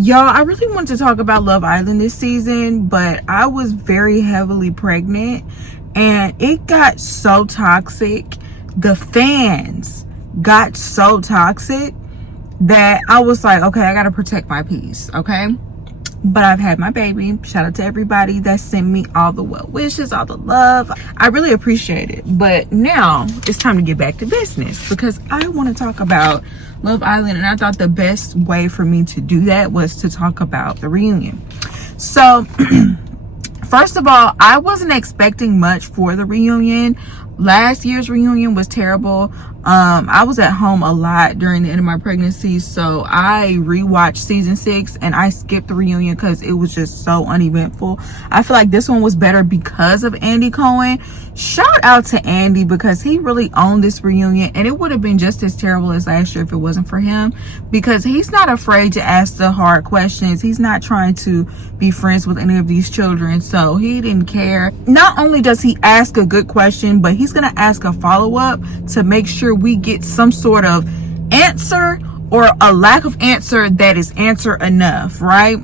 Y'all, I really wanted to talk about Love Island this season, but I was very heavily pregnant and it got so toxic. The fans got so toxic that I was like, okay, I gotta protect my peace, okay? But I've had my baby. Shout out to everybody that sent me all the well wishes, all the love. I really appreciate it. But now it's time to get back to business because I want to talk about Love Island, and I thought the best way for me to do that was to talk about the reunion. So first of all, I wasn't expecting much for the reunion. Last year's reunion was terrible. I was at home a lot during the end of my pregnancy, so I rewatched season 6 and I skipped the reunion because it was just so uneventful. I feel like this one was better because of Andy Cohen. Shout out to Andy because he really owned this reunion, and it would have been just as terrible as last year if it wasn't for him, because he's not afraid to ask the hard questions. He's not trying to be friends with any of these children, so he didn't care. Not only does he ask a good question, but he's gonna ask a follow-up to make sure we get some sort of answer or a lack of answer that is answer enough, right?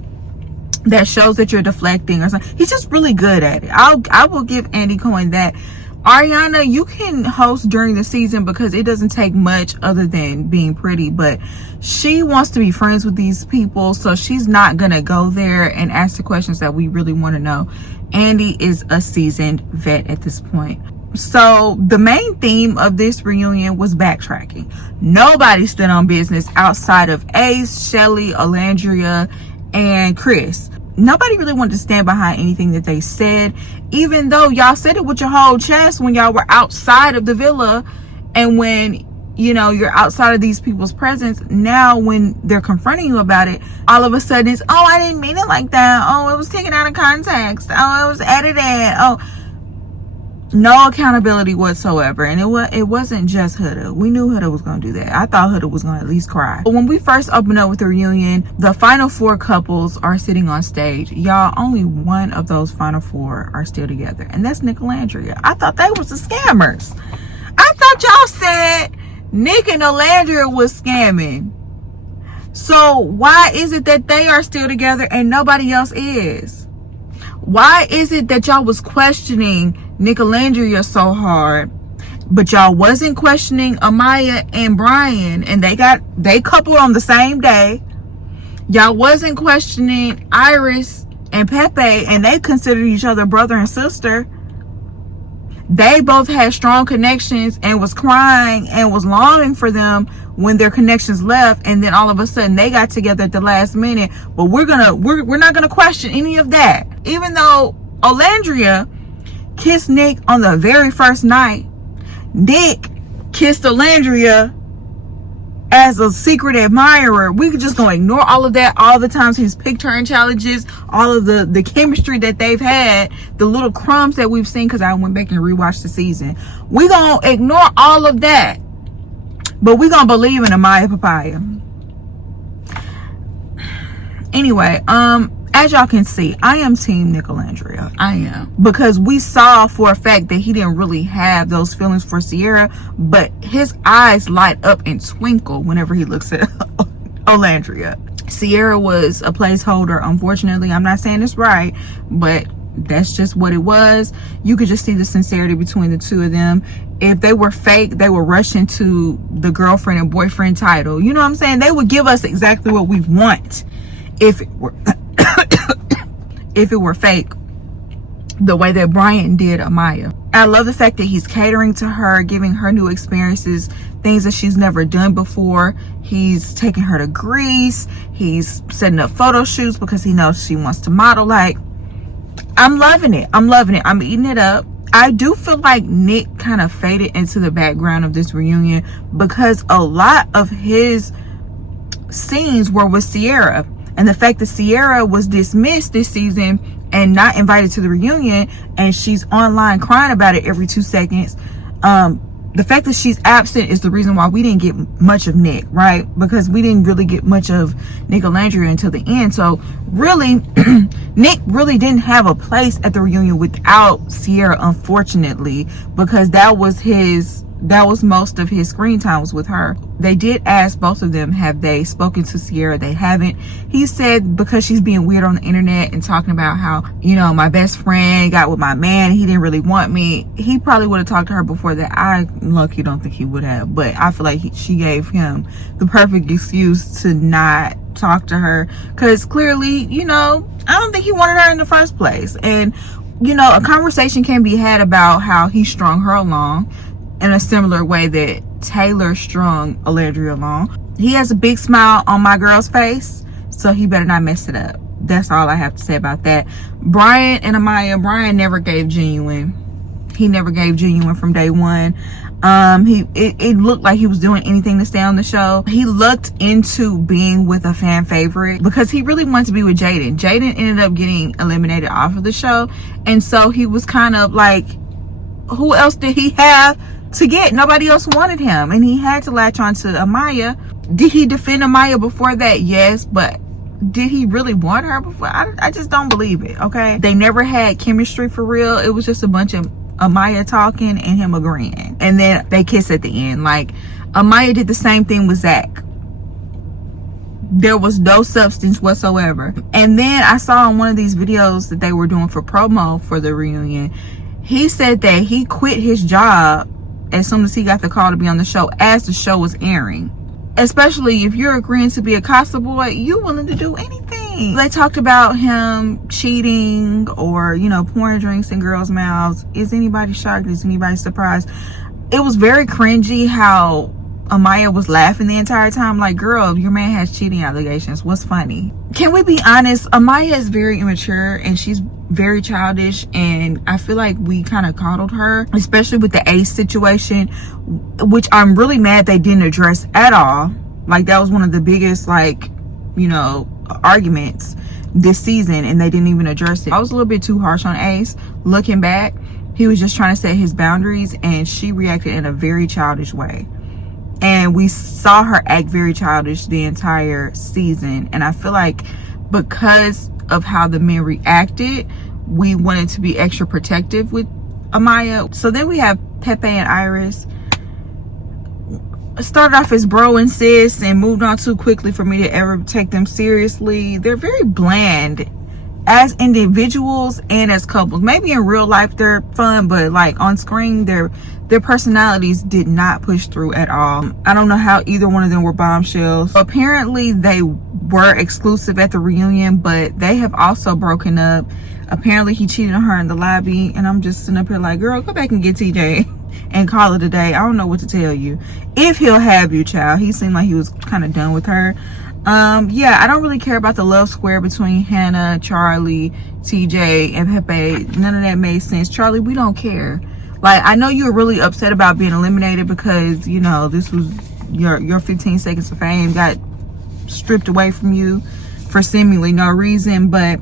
That shows that you're deflecting or something. He's just really good at it. I will give Andy Cohen that. Ariana, you can host during the season because it doesn't take much other than being pretty, but she wants to be friends with these people, so she's not gonna go there and ask the questions that we really want to know. Andy is a seasoned vet at this point. So the main theme of this reunion was backtracking. Nobody stood on business outside of Ace, Shelly, Nicolandria, and Chris. Nobody really wanted to stand behind anything that they said, even though y'all said it with your whole chest when y'all were outside of the villa. And when, you know, you're outside of these people's presence, now when they're confronting you about it, all of a sudden it's, oh, I didn't mean it like that. Oh, it was taken out of context. Oh, it was edited. Oh, no accountability whatsoever. And it wasn't just Huda. We knew Huda was going to do that. I thought Huda was going to at least cry. But when we first opened up with the reunion, the final 4 couples are sitting on stage. Y'all, only one of those final 4 are still together, and that's Nicolandria. I thought they was the scammers. I thought y'all said Nick and Nicolandria was scamming. So why is it that they are still together and nobody else is? Why is it that y'all was questioning Nicolandria so hard, but y'all wasn't questioning Amaya and Brian, and they coupled on the same day? Y'all wasn't questioning Iris and Pepe, and they considered each other brother and sister. They both had strong connections and was crying and was longing for them when their connections left, and then all of a sudden they got together at the last minute. But we're not gonna question any of that. Even though Nicolandria kissed Nick on the very first night, Nick kissed Nicolandria as a secret admirer. We could just gonna ignore all of that, all the times he's picked her in challenges, all of the chemistry that they've had, the little crumbs that we've seen, because I went back and rewatched the season. We gonna ignore all of that, but we gonna believe in Amaya Papaya. Anyway, as y'all can see, I am team Nicolandria. I am. Because we saw for a fact that he didn't really have those feelings for Sierra, but his eyes light up and twinkle whenever he looks at Nicolandria. Sierra was a placeholder, unfortunately. I'm not saying it's right, but that's just what it was. You could just see the sincerity between the two of them. If they were fake, they would rush into the girlfriend and boyfriend title. You know what I'm saying? They would give us exactly what we want if it were if it were fake, the way that Brian did Amaya. I love the fact that he's catering to her, giving her new experiences, things that she's never done before. He's taking her to Greece. He's setting up photo shoots because he knows she wants to model. Like, I'm loving it. I'm loving it. I'm eating it up. I do feel like Nick kind of faded into the background of this reunion because a lot of his scenes were with Sierra. And the fact that Sierra was dismissed this season and not invited to the reunion, and she's online crying about it every 2 seconds. The fact that she's absent is the reason why we didn't get much of Nick, right? Because we didn't really get much of Nicolandria until the end. So really, Nick really didn't have a place at the reunion without Sierra, unfortunately, because that was his that was most of his screen time was with her. They did ask both of them, have they spoken to Sierra? They haven't. He said because she's being weird on the internet and talking about how, you know, my best friend got with my man, he didn't really want me. He probably would have talked to her before that. I lucky don't think he would have, but I feel like she gave him the perfect excuse to not talk to her, because clearly, you know, I don't think he wanted her in the first place. And, you know, a conversation can be had about how he strung her along in a similar way that Taylor strung Nicolandria along. He has a big smile on my girl's face, so he better not mess it up. That's all I have to say about that. Brian and Amaya, Brian never gave genuine. He never gave genuine from day one. It looked like he was doing anything to stay on the show. He looked into being with a fan favorite because he really wanted to be with Jaden. Jaden ended up getting eliminated off of the show, and so he was kind of like, who else did he have to get? Nobody else wanted him, and he had to latch on to Amaya. Did he defend Amaya before that? Yes, but did he really want her before? I just don't believe it. Okay, they never had chemistry for real. It was just a bunch of Amaya talking and him agreeing, and then they kiss at the end. Like, Amaya did the same thing with Zach. There was no substance whatsoever. And then I saw in one of these videos that they were doing for promo for the reunion, he said that he quit his job as soon as he got the call to be on the show, as the show was airing. Especially if you're agreeing to be a Casa boy, you willing to do anything. They talked about him cheating or, you know, pouring drinks in girls' mouths. Is anybody shocked? Is anybody surprised? It was very cringy how Amaya was laughing the entire time. Like, girl, your man has cheating allegations. What's funny? Can we be honest? Amaya is very immature and she's very childish, and I feel like we kind of coddled her, especially with the Ace situation, which I'm really mad they didn't address at all. Like, that was one of the biggest, like, you know, arguments this season, and they didn't even address it. I was a little bit too harsh on Ace. Looking back, he was just trying to set his boundaries, and she reacted in a very childish way. And we saw her act very childish the entire season, and I feel like because of how the men reacted, we wanted to be extra protective with Amaya. So then we have Pepe and Iris. Started off as bro and sis and moved on too quickly for me to ever take them seriously. They're very bland as individuals and as couples. Maybe in real life they're fun, but like on screen, their personalities did not push through at all. I don't know how either one of them were bombshells. Apparently they were exclusive at the reunion, but they have also broken up. Apparently he cheated on her in the lobby, and I'm just sitting up here like, girl, go back and get TJ and call it a day. I don't know what to tell you. If he'll have you, child. He seemed like he was kind of done with her. Yeah, I don't really care about the love square between Hannah, Charlie, TJ, and Pepe. None of that made sense. Charlie, we don't care. Like, I know you were really upset about being eliminated because, you know, this was your 15 seconds of fame got stripped away from you for seemingly no reason. But,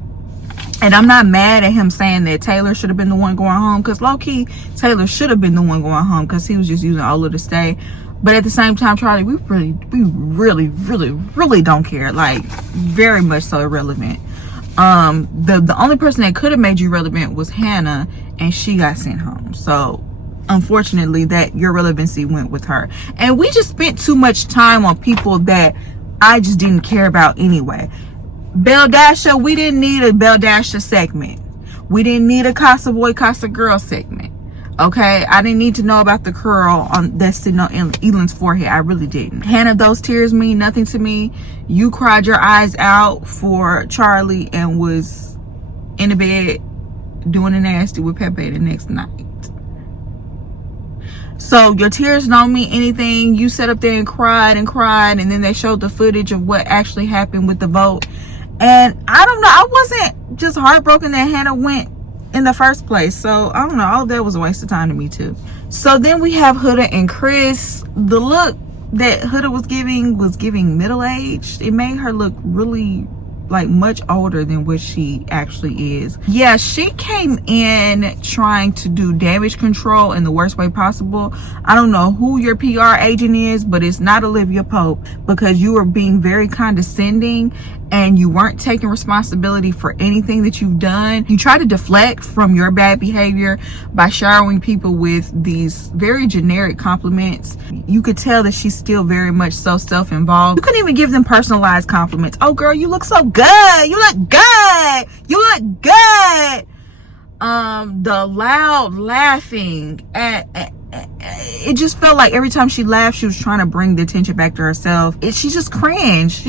and I'm not mad at him saying that Taylor should have been the one going home, because low-key Taylor should have been the one going home because he was just using Ola to stay. But at the same time, Charlie, we really don't care. Like, very much so irrelevant. The only person that could have made you relevant was Hannah, and she got sent home. So unfortunately, that your relevancy went with her. And we just spent too much time on people that I just didn't care about anyway. Beldasha, we didn't need a Beldasha segment. We didn't need a Casa Boy, Casa Girl segment. Okay, I didn't need to know about the curl that's sitting on Elan's forehead. I really didn't. Hannah, those tears mean nothing to me. You cried your eyes out for Charlie and was in the bed doing the nasty with Pepe the next night. So your tears don't mean anything. You sat up there and cried, and then they showed the footage of what actually happened with the vote. And I don't know, I wasn't just heartbroken that Hannah went in the first place. So I don't know, all of that was a waste of time to me too. So then we have Huda and Chris. The look that Huda was giving middle-aged. It made her look really like much older than what she actually is. Yeah, she came in trying to do damage control in the worst way possible. I don't know who your PR agent is, but it's not Olivia Pope, because you are being very condescending and you weren't taking responsibility for anything that you've done. You try to deflect from your bad behavior by showering people with these very generic compliments. You could tell that she's still very much so self-involved. You couldn't even give them personalized compliments. Oh girl, you look so good. You look good. You look good. The loud laughing, it just felt like every time she laughed, she was trying to bring the attention back to herself. She just cringed.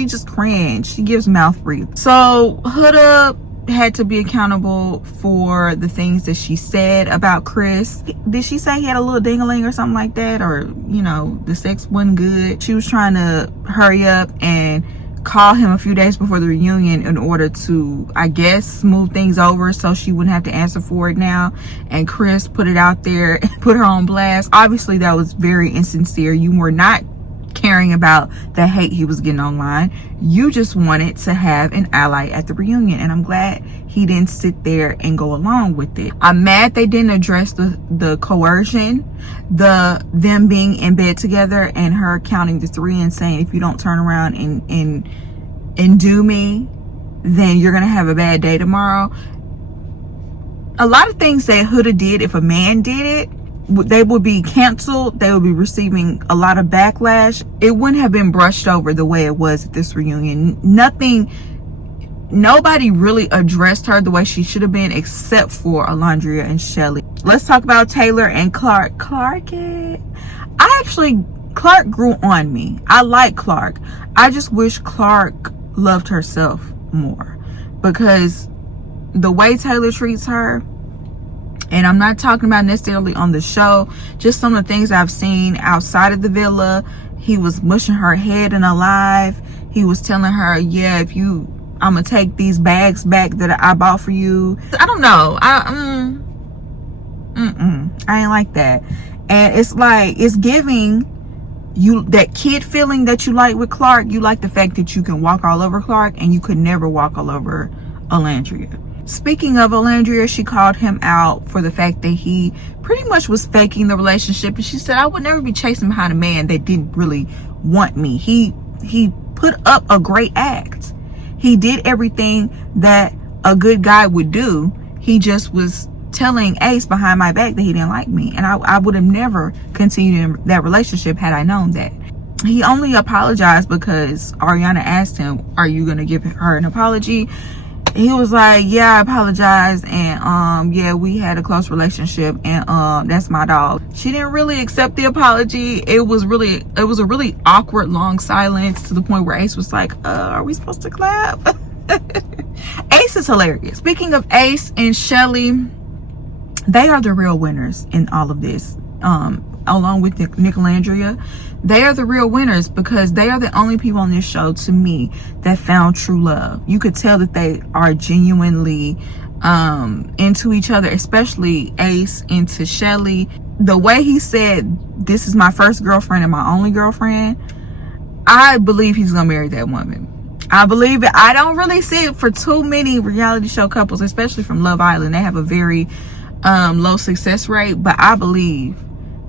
She gives mouth breathe. So Huda had to be accountable for the things that she said about Chris. Did she say he had a little ding-a-ling or something like that? Or, you know, the sex wasn't good? She was trying to hurry up and call him a few days before the reunion in order to, I guess, smooth things over so she wouldn't have to answer for it now. And Chris put it out there and put her on blast. Obviously that was very insincere. You were not caring about the hate he was getting online. You just wanted to have an ally at the reunion, and I'm glad he didn't sit there and go along with it. I'm mad they didn't address the coercion, them being in bed together and her counting to 3 and saying, if you don't turn around and do me, then you're gonna have a bad day tomorrow. A lot of things that Huda did, if a man did it, they would be canceled. They would be receiving a lot of backlash. It wouldn't have been brushed over the way it was at this reunion. Nobody really addressed her the way she should have been, except for Nicolandria and Shelly. Let's talk about Taylor and Clark. Clark grew on me. I like Clark. I just wish Clark loved herself more, because the way Taylor treats her, and I'm not talking about necessarily on the show, just some of the things I've seen outside of the villa. He was mushing her head in alive. He was telling her, yeah, I'm gonna take these bags back that I bought for you. I don't know. I ain't like that. And it's like, it's giving you that kid feeling that you like with Clark. You like the fact that you can walk all over Clark, and you could never walk all over Nicolandria. Speaking of Nicolandria, she called him out for the fact that he pretty much was faking the relationship. And she said, I would never be chasing behind a man that didn't really want me. He put up a great act. He did everything that a good guy would do. He just was telling Ace behind my back that he didn't like me. And I would have never continued that relationship had I known that. He only apologized because Ariana asked him, are you going to give her an apology? He was like, yeah, I apologize, and yeah, we had a close relationship, and that's my dog. She didn't really accept the apology. It was a really awkward long silence, to the point where Ace was like, are we supposed to clap? Ace is hilarious. Speaking of Ace and Shelly, they are the real winners in all of this. Along with Nicolandria, they are the real winners, because they are the only people on this show, to me, that found true love. You could tell that they are genuinely into each other, especially Ace into Shelly. The way he said, this is my first girlfriend and my only girlfriend, I believe he's gonna marry that woman. I believe it. I don't really see it for too many reality show couples, especially from Love Island. They have a very low success rate, but I believe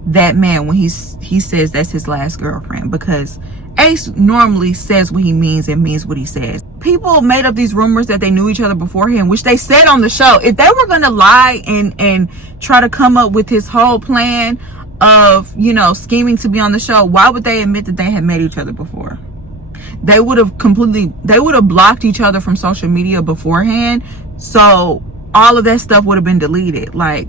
that man when he says that's his last girlfriend, because Ace normally says what he means and means what he says. People made up these rumors that they knew each other beforehand, which they said on the show. If they were gonna lie and try to come up with his whole plan of, you know, scheming to be on the show, why would they admit that they had met each other before? They would have blocked each other from social media beforehand, so all of that stuff would have been deleted. Like,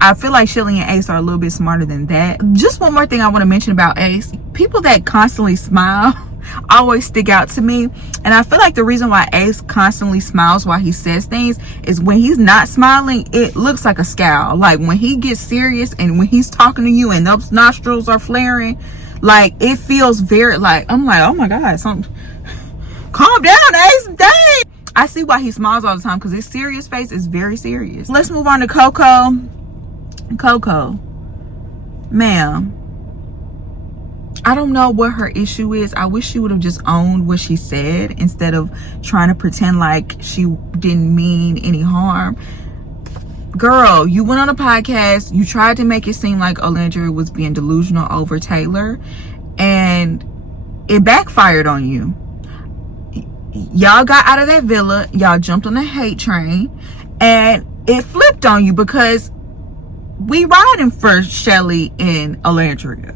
I feel like Shelly and Ace are a little bit smarter than that. Just one more thing I want to mention about Ace. People that constantly smile always stick out to me. And I feel like the reason why Ace constantly smiles while he says things is when he's not smiling, it looks like a scowl. Like when he gets serious and when he's talking to you and those nostrils are flaring, like it feels very, like, I'm like, oh my God, calm down, Ace, dang. I see why he smiles all the time, because his serious face is very serious. Let's move on to Coco. Coco, ma'am, I don't know what her issue is. I wish she would have just owned what she said instead of trying to pretend like she didn't mean any harm. Girl, you went on a podcast, you tried to make it seem like Nicolandria was being delusional over Taylor, and it backfired on you. y'all got out of that villa, y'all jumped on the hate train, and it flipped on you because we riding for Shelly and Nicolandria.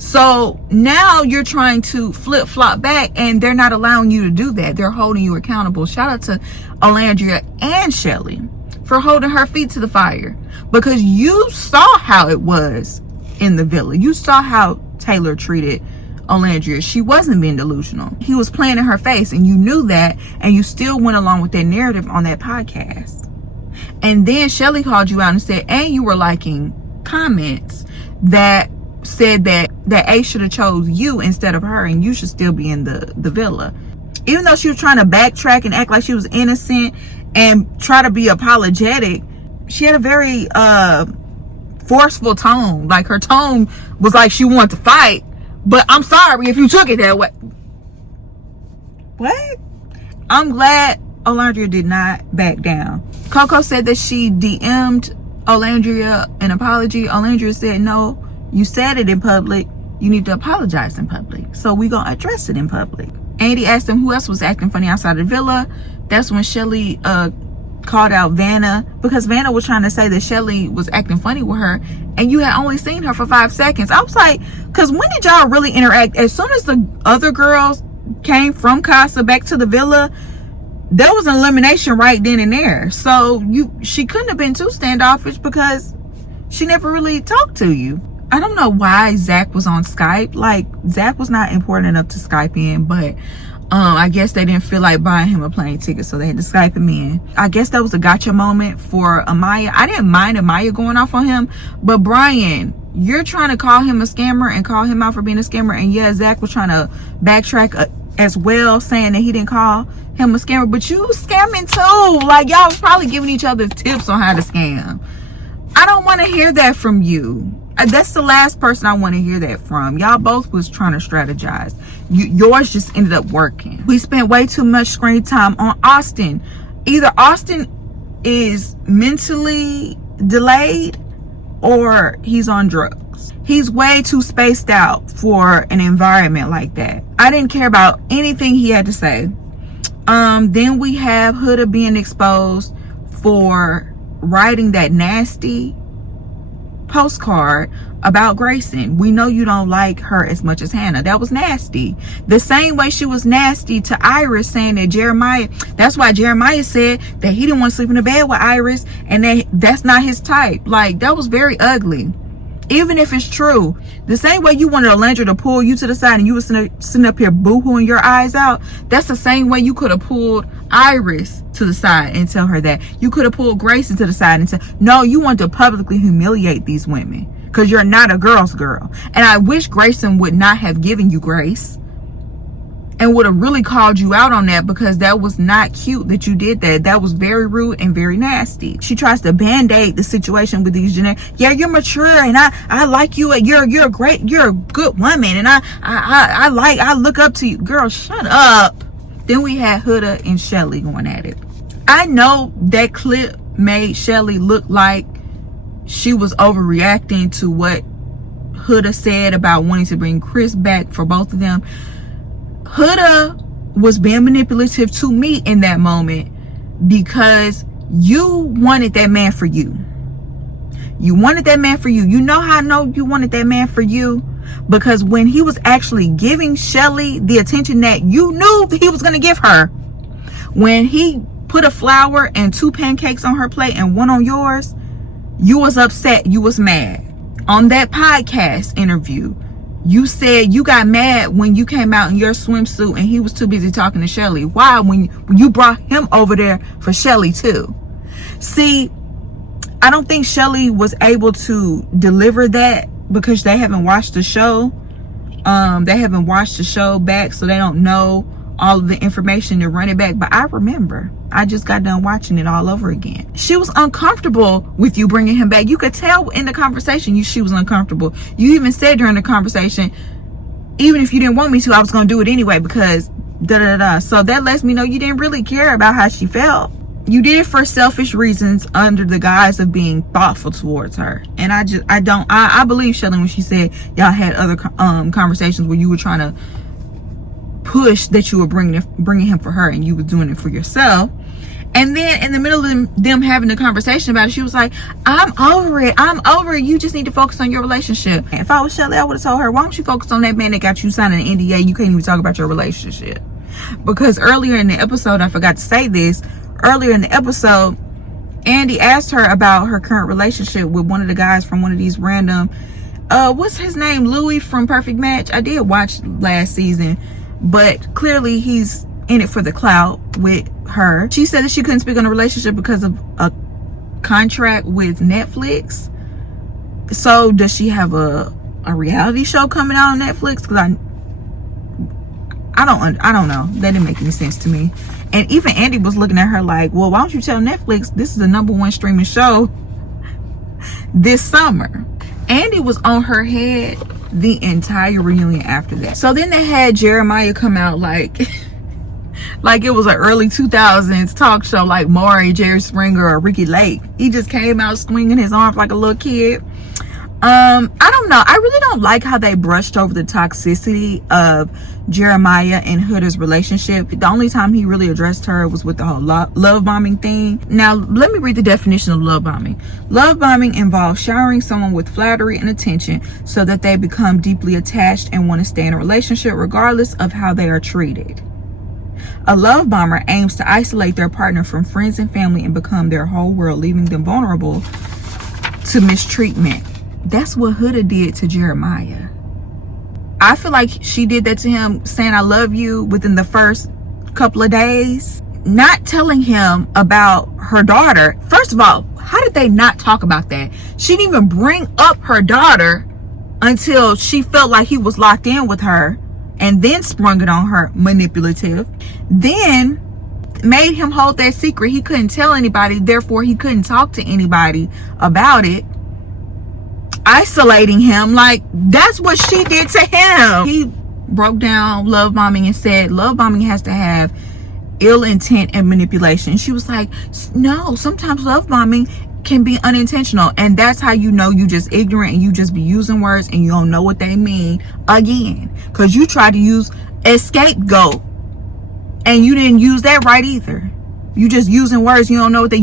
So now you're trying to flip-flop back, and they're not allowing you to do that. They're holding you accountable. Shout out to Nicolandria and Shelly for holding her feet to the fire, because you saw how it was in the villa. You saw how Taylor treated Nicolandria. She wasn't being delusional. He was playing in her face, and you knew that, and you still went along with that narrative on that podcast. And then Shelly called you out and said, and you were liking comments that said that A should have chose you instead of her, and you should still be in the villa. Even though she was trying to backtrack and act like she was innocent and try to be apologetic, she had a very forceful tone. Like, her tone was like she wanted to fight, but I'm sorry if you took it that way. What? I'm glad Nicolandria did not back down. Coco said that she DM'd Nicolandria an apology. Nicolandria said, no, you said it in public. You need to apologize in public. So we gonna address it in public. Andy asked him who else was acting funny outside of the villa. That's when Shelly called out Vanna, because Vanna was trying to say that Shelly was acting funny with her, and you had only seen her for 5 seconds. I was like, because when did y'all really interact? As soon as the other girls came from Casa back to the villa, there was an elimination right then and there. So she couldn't have been too standoffish, because she never really talked to you. I don't know why Zach was on Skype. Like, Zach was not important enough to Skype in, but I guess they didn't feel like buying him a plane ticket, so they had to Skype him in. I guess that was a gotcha moment for Amaya. I didn't mind Amaya going off on him, but Brian, you're trying to call him a scammer and call him out for being a scammer, and yeah, Zach was trying to backtrack as well, saying that he didn't call him a scammer, but you scamming too. Like, y'all was probably giving each other tips on how to scam. I don't want to hear that from you. That's the last person I want to hear that from. Y'all both was trying to strategize. Yours just ended up working. We spent way too much screen time on Austin. Either Austin is mentally delayed or he's on drugs. He's way too spaced out for an environment like that. I didn't care about anything he had to say. Then we have Huda being exposed for writing that nasty postcard about Grayson. We know you don't like her as much as Hannah. That was nasty. The same way she was nasty to Iris, saying that Jeremiah, that's why Jeremiah said that he didn't want to sleep in the bed with Iris, and that's not his type. Like, that was very ugly. Even if it's true, the same way you wanted Nicolandria to pull you to the side and you were sitting up here boo-hooing your eyes out, that's the same way you could have pulled Iris to the side and tell her that. You could have pulled Grayson to the side and tell, no, you want to publicly humiliate these women because you're not a girl's girl. And I wish Grayson would not have given you grace and would have really called you out on that, because that was not cute that you did that. That was very rude and very nasty. She tries to band-aid the situation with these generic, yeah, you're mature and I like you, you're a good woman, and I look up to you. Girl, shut up. Then we had Huda and Shelly going at it. I know that clip made Shelly look like she was overreacting to what Huda said about wanting to bring Chris back for both of them. Huda was being manipulative to me in that moment, because you wanted that man for you. You wanted that man for you. You know how I know you wanted that man for you? Because when he was actually giving Shelly the attention that you knew that he was going to give her, when he put a flower and 2 pancakes on her plate and 1 on yours, you was upset. You was mad. On that podcast interview, you said you got mad when you came out in your swimsuit and he was too busy talking to Shelly. Why? When you brought him over there for Shelly too. See, I don't think Shelly was able to deliver that because they haven't watched the show. They haven't watched the show back, so they don't know all of the information to run it back. But I remember, I just got done watching it all over again. She was uncomfortable with you bringing him back. You could tell in the conversation she was uncomfortable. You even said during the conversation, even if you didn't want me to, I was going to do it anyway because da-da-da-da. So that lets me know you didn't really care about how she felt. You did it for selfish reasons under the guise of being thoughtful towards her. And I believe Shelly when she said y'all had other conversations where you were trying to push that you were bringing him for her and you were doing it for yourself. And then in the middle of them having a conversation about it, she was like, I'm over it. You just need to focus on your relationship. And if I was Shelly, I would have told her, why don't you focus on that man that got you signing an NDA? You can't even talk about your relationship. Because earlier in the episode, I forgot to say this, earlier in the episode, Andy asked her about her current relationship with one of the guys from one of these random, what's his name? Louis from Perfect Match. I did watch last season, but clearly he's in it for the clout with her. She said that she couldn't speak on a relationship because of a contract with Netflix. So does she have a reality show coming out on Netflix? Because I don't know. That didn't make any sense to me. And even Andy was looking at her like, well, why don't you tell Netflix this is the #1 streaming show this summer? Andy was on her head the entire reunion after that. So then they had Jeremiah come out like like it was an early 2000s talk show, like Maury, Jerry Springer, or Ricky Lake. He just came out swinging his arms like a little kid. I don't know. I really don't like how they brushed over the toxicity of Jeremiah and Huda's relationship. The only time he really addressed her was with the whole love bombing thing. Now, let me read the definition of love bombing. Love bombing involves showering someone with flattery and attention so that they become deeply attached and want to stay in a relationship regardless of how they are treated. A love bomber aims to isolate their partner from friends and family and become their whole world, leaving them vulnerable to mistreatment. That's what Huda did to Jeremiah. I feel like she did that to him, saying I love you within the first couple of days, not telling him about her daughter. First of all, how did they not talk about that? She didn't even bring up her daughter until she felt like he was locked in with her, and then sprung it on her, Manipulative. Then made him hold that secret. He couldn't tell anybody, therefore he couldn't talk to anybody about it, isolating him. Like, that's what she did to him. He broke down love bombing and said love bombing has to have ill intent and manipulation. She was like, no, sometimes love bombing can be unintentional, and that's how you know you just ignorant and you just be using words and you don't know what they mean, again, because you try to use a scapegoat and you didn't use that right either. You just using words you don't know what they,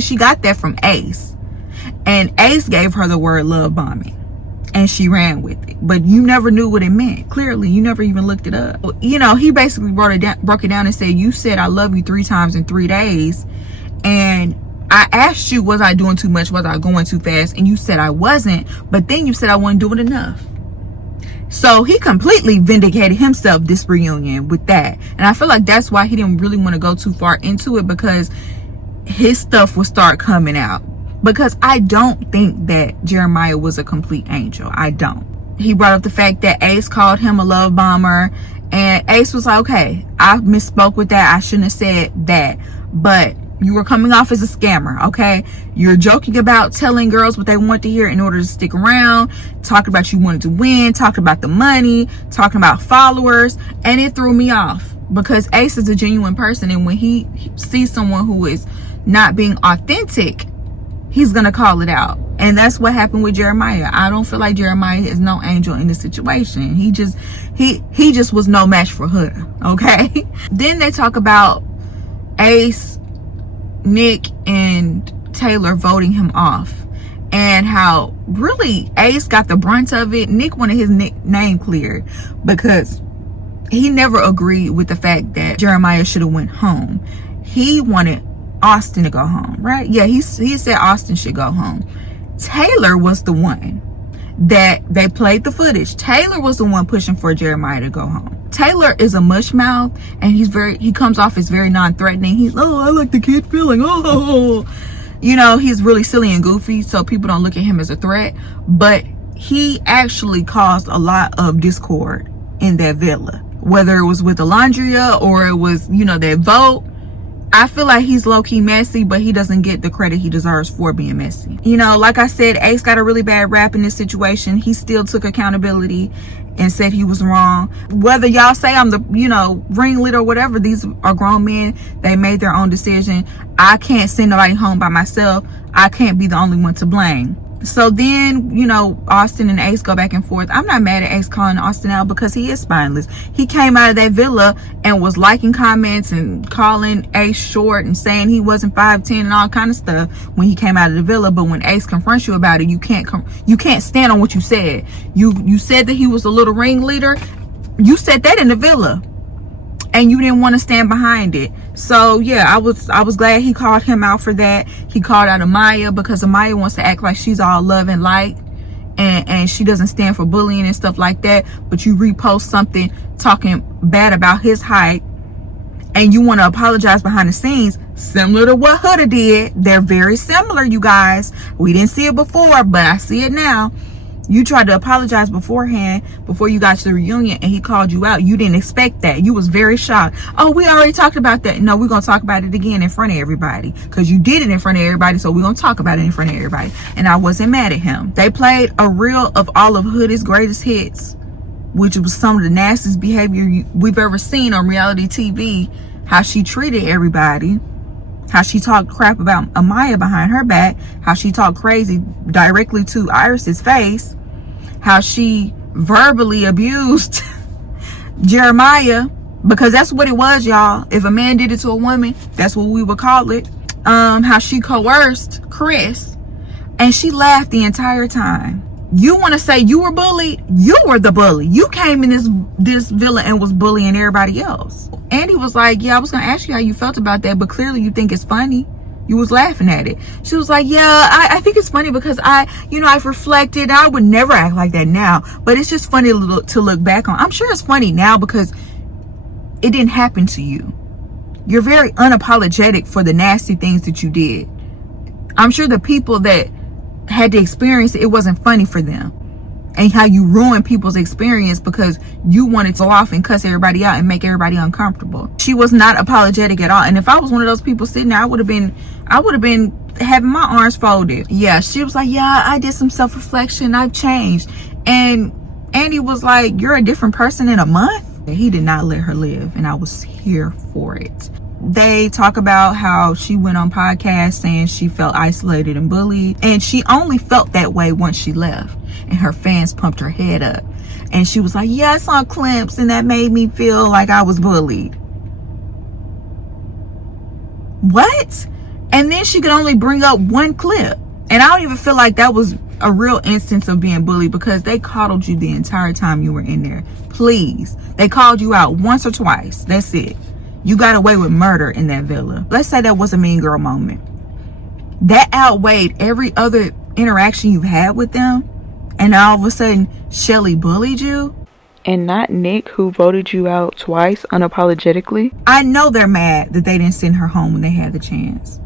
she got that from Ace, and Ace gave her the word love bombing and she ran with it, but you never knew what it meant. Clearly you never even looked it up. You know, he basically broke it down and said, you said I love you 3 times in 3 days, and I asked you, was I doing too much? Was I going too fast? And you said I wasn't, but then you said I wasn't doing enough. So he completely vindicated himself this reunion with that. And I feel like that's why he didn't really want to go too far into it, because his stuff would start coming out. Because I don't think that Jeremiah was a complete angel. I don't. He brought up the fact that Ace called him a love bomber, and Ace was like, okay, I misspoke with that. I shouldn't have said that, but you were coming off as a scammer, okay? You're joking about telling girls what they want to hear in order to stick around, talking about you wanted to win, talking about the money, talking about followers, and it threw me off because Ace is a genuine person, and when he sees someone who is not being authentic, he's gonna call it out. And that's what happened with Jeremiah. I don't feel like Jeremiah is no angel in this situation. He just was no match for Huda, okay? Then they talk about Ace, Nick, and Taylor voting him off, and how really Ace got the brunt of it. Nick wanted his name cleared because he never agreed with the fact that Jeremiah should have went home. He wanted Austin to go home, right? Yeah, he said Austin should go home. Taylor was the one that they played the footage. Taylor was the one pushing for Jeremiah to go home. Taylor is a mush mouth, and he comes off as very non-threatening. He's, oh, I like the kid feeling, oh, you know, he's really silly and goofy, so people don't look at him as a threat. But he actually caused a lot of discord in that villa, whether it was with Nicolandria or it was, you know, that vote. I feel like he's low-key messy, but he doesn't get the credit he deserves for being messy. You know, like I said, Ace got a really bad rap in this situation. He still took accountability and said he was wrong. Whether y'all say I'm the, you know, ringleader or whatever, these are grown men. They made their own decision. I can't send nobody home by myself. I can't be the only one to blame. So then, you know, Austin and Ace go back and forth. I'm not mad at Ace calling Austin out because he is spineless. He came out of that villa and was liking comments and calling Ace short and saying he wasn't 5'10" and all kind of stuff when he came out of the villa. But when Ace confronts you about it, you can't stand on what you said. You said that he was a little ringleader. You said that in the villa, and you didn't want to stand behind it. So yeah, I was glad he called him out for that. He called out Amaya because Amaya wants to act like she's all love and light, and she doesn't stand for bullying and stuff like that. But you repost something talking bad about his height, and you want to apologize behind the scenes, similar to what Huda did. They're very similar, you guys. We didn't see it before, but I see it now. You tried to apologize beforehand, before you got to the reunion, and he called you out. You didn't expect that. You was very shocked. Oh, we already talked about that. No, we're going to talk about it again in front of everybody, because you did it in front of everybody, so we're going to talk about it in front of everybody. And I wasn't mad at him. They played a reel of all of Huda's greatest hits, which was some of the nastiest behavior we've ever seen on reality TV. How she treated everybody, how she talked crap about Amaya behind her back, how she talked crazy directly to Iris's face, how she verbally abused Jeremiah, because that's what it was, y'all. If a man did it to a woman, that's what we would call it. How she coerced Chris, and she laughed the entire time. You want to say you were bullied? You were the bully. You came in this villa and was bullying everybody else. Andy was like, yeah, I was gonna ask you how you felt about that, but clearly you think it's funny. You was laughing at it. She was like, yeah, I think it's funny because I've reflected. I would never act like that now, but it's just funny to look back on. I'm sure it's funny now because it didn't happen to you. You're very unapologetic for the nasty things that you did. I'm sure the people that had to experience it, it wasn't funny for them. And how you ruined people's experience because you wanted to laugh and cuss everybody out and make everybody uncomfortable. She was not apologetic at all. And if I was one of those people sitting there, I would have been having my arms folded. Yeah, she was like, yeah, I did some self-reflection. I've changed. And Andy was like, you're a different person in a month? He did not let her live, and I was here for it. They talk about how she went on podcasts saying she felt isolated and bullied, and she only felt that way once she left, and her fans pumped her head up, and she was like, yeah, I saw clips and that made me feel like I was bullied. What? And then she could only bring up one clip, and I don't even feel like that was a real instance of being bullied because they coddled you the entire time you were in there. Please, they called you out once or twice. That's it. You got away with murder in that villa. Let's say that was a mean girl moment. That outweighed every other interaction you've had with them. And all of a sudden, Shelly bullied you. And not Nick, who voted you out twice unapologetically. I know they're mad that they didn't send her home when they had the chance.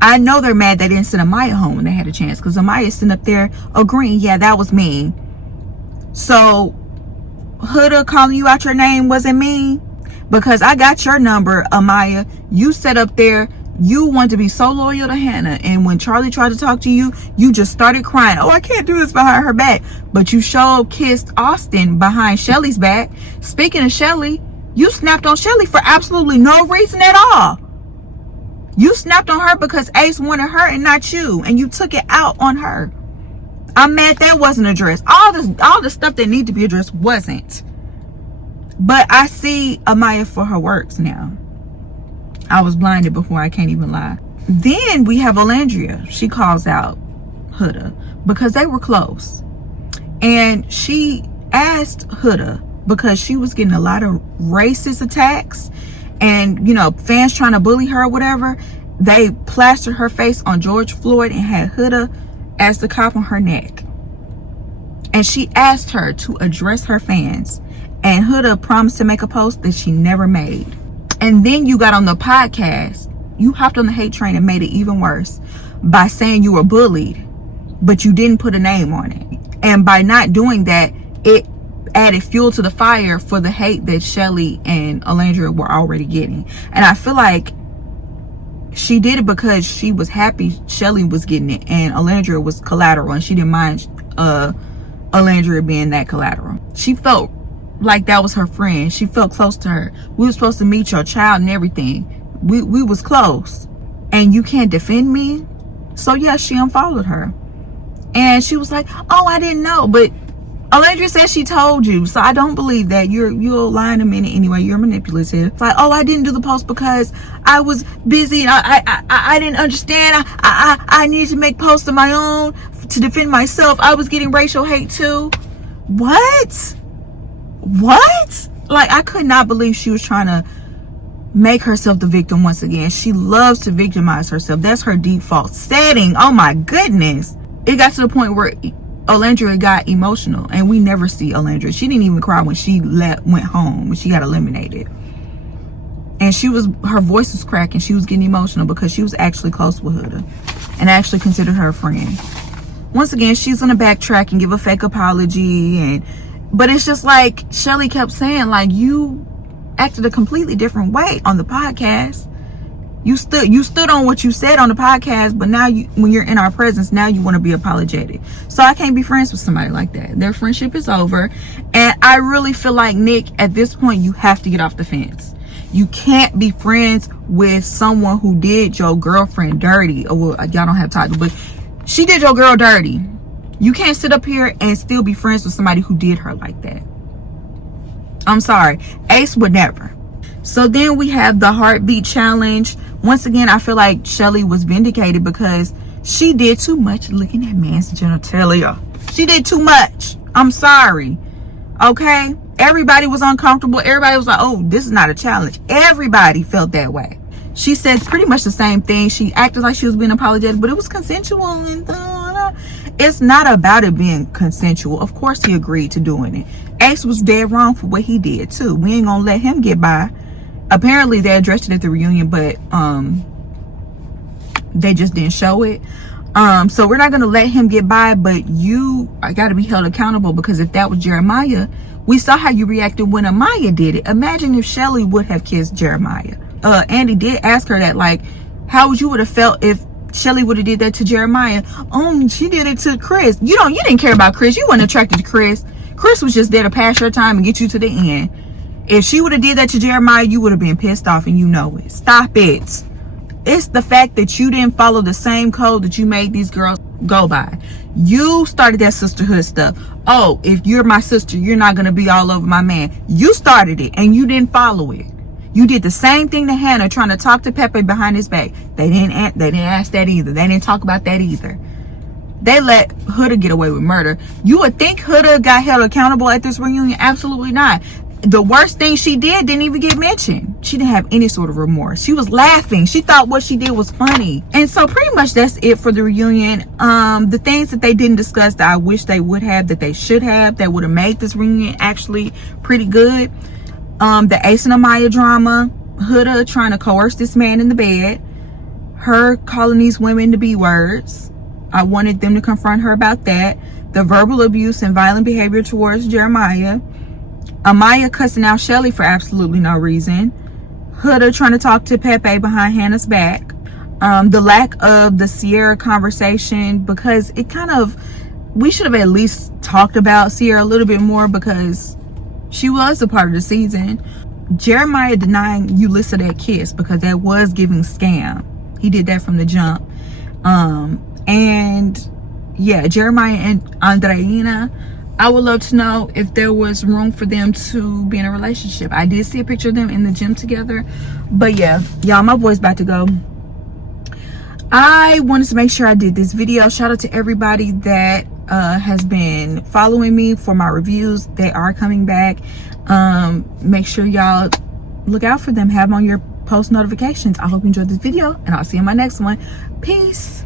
I know they're mad they didn't send Amaya home when they had a chance. Because Amaya's sitting up there agreeing, yeah, that was mean. So, Huda calling you out your name wasn't mean? Because I got your number, Amaya. You sat up there. You wanted to be so loyal to Hannah. And when Charlie tried to talk to you, you just started crying. Oh, I can't do this behind her back. But you sure kissed Austin behind Shelly's back. Speaking of Shelly, you snapped on Shelly for absolutely no reason at all. You snapped on her because Ace wanted her and not you. And you took it out on her. I'm mad that wasn't addressed. All the stuff that needed to be addressed wasn't. But I see Amaya for her works now. I was blinded before, I can't even lie. Then we have Nicolandria. She calls out Huda because they were close. And she asked Huda because she was getting a lot of racist attacks and, fans trying to bully her or whatever. They plastered her face on George Floyd and had Huda as the cop on her neck. And she asked her to address her fans. And Huda promised to make a post that she never made. And then you got on the podcast. You hopped on the hate train and made it even worse by saying you were bullied, but you didn't put a name on it. And by not doing that, it added fuel to the fire for the hate that Shelly and Nicolandria were already getting. And I feel like she did it because she was happy Shelly was getting it and Nicolandria was collateral, and she didn't mind Nicolandria being that collateral. She felt like that was her friend. She felt close to her. We were supposed to meet your child and everything. We was close. And you can't defend me? So yeah, she unfollowed her. And she was like, oh, I didn't know. But Nicolandria says she told you, so I don't believe that. You'll lie in a minute anyway. You're manipulative. It's like, oh, I didn't do the post because I was busy and I didn't understand. I need to make posts of my own to defend myself. I was getting racial hate too. What? Like, I could not believe she was trying to make herself the victim once again. She loves to victimize herself. That's her default setting. Oh my goodness. It got to the point where Nicolandria got emotional, and we never see Nicolandria. She didn't even cry when she went home, when she got eliminated. And her voice was cracking. She was getting emotional because she was actually close with Huda and actually considered her a friend. Once again, she's gonna backtrack and give a fake apology, but it's just like Shelly kept saying, like, you acted a completely different way on the podcast. You stood on what you said on the podcast, but now when you're in our presence, now you want to be apologetic. So I can't be friends with somebody like that. Their friendship is over. And I really feel like, Nick, at this point, you have to get off the fence. You can't be friends with someone who did your girlfriend dirty. Or, well, y'all don't have title, but she did your girl dirty. You can't sit up here and still be friends with somebody who did her like that. I'm sorry. Ace would never. So then we have the heartbeat challenge. Once again, I feel like Shelly was vindicated because she did too much looking at man's genitalia. She did too much. I'm sorry. Okay? Everybody was uncomfortable. Everybody was like, oh, this is not a challenge. Everybody felt that way. She said pretty much the same thing. She acted like she was being apologetic, but it was consensual. And it's not about it being consensual. Of course he agreed to doing it. Ace was dead wrong for what he did too. We ain't gonna let him get by. Apparently they addressed it at the reunion, but they just didn't show it. So we're not gonna let him get by, but you gotta be held accountable, because if that was Jeremiah, we saw how you reacted when Amaya did it. Imagine if Shelly would have kissed Jeremiah. Andy did ask her that, like, how would you would have felt if Shelly would have did that to Jeremiah? She did it to Chris. You didn't care about Chris. You weren't attracted to Chris. Chris was just there to pass your time and get you to the end. If she would have did that to Jeremiah, you would have been pissed off, and you know it. Stop it. It's the fact that you didn't follow the same code that you made these girls go by. You started that sisterhood stuff. Oh, if you're my sister, you're not going to be all over my man. You started it, and you didn't follow it. You did the same thing to Hannah, trying to talk to Pepe behind his back. They didn't ask that either. They didn't talk about that either. They let Huda get away with murder. You would think Huda got held accountable at this reunion? Absolutely not. The worst thing she didn't even get mentioned. She didn't have any sort of remorse. She was laughing. She thought what she did was funny. And so pretty much that's it for the reunion. The things that they didn't discuss that I wish they would have, that they should have, that would have made this reunion actually pretty good. The Ace and Amaya drama, Huda trying to coerce this man in the bed, her calling these women the B words. I wanted them to confront her about that. The verbal abuse and violent behavior towards Jeremiah. Amaya cussing out Shelly for absolutely no reason. Huda trying to talk to Pepe behind Hannah's back. The lack of the Sierra conversation, because it we should have at least talked about Sierra a little bit more, because she was a part of the season. Jeremiah denying Yulissa that kiss, because that was giving scam. He did that from the jump. And yeah, Jeremiah and Andreina, I would love to know if there was room for them to be in a relationship. I did see a picture of them in the gym together. But yeah, y'all, my boy's about to go. I wanted to make sure I did this video. Shout out to everybody that has been following me for my reviews. They are coming back. Make sure y'all look out for them. Have them on your post notifications. I hope you enjoyed this video, and I'll see you in my next one. Peace.